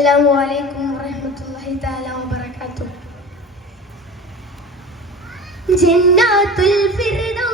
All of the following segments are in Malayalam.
അസ്സാം വലൈക്കും വറഹമത്തല്ലാഹി തആല വബറകാതുഹു ജന്നാത്തുൽ ഫിർദൗസ്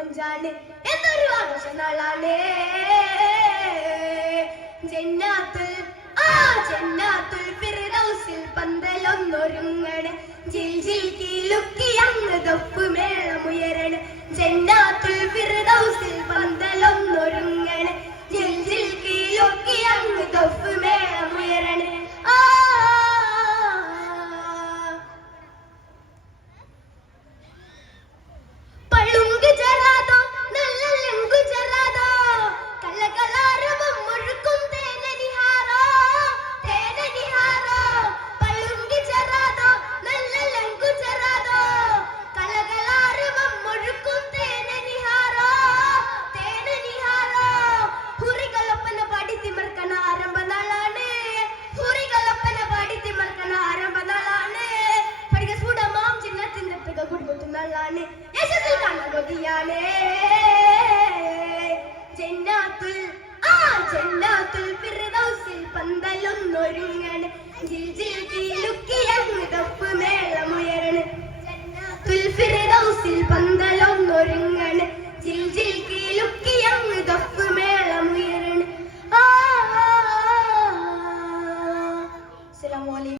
കൊഞ്ചാണ് എന്നൊരു ആഘോഷ നാളാണ് ജന്നാത്തുൽ ആ ജന്നാത്തുൽ ഫിർ തമ്പുരാനെ ആ ജന്നാത്തുൽ ഫിർദൗസിൽ പന്തലൊന്നൊരുങ്ങണ്. ജിൽ ജിൽ കിലുക്കിയ ഹൃദപ്പ് മേളമുയരണ് ജന്നാത്തുൽ ഫിർദൗസിൽ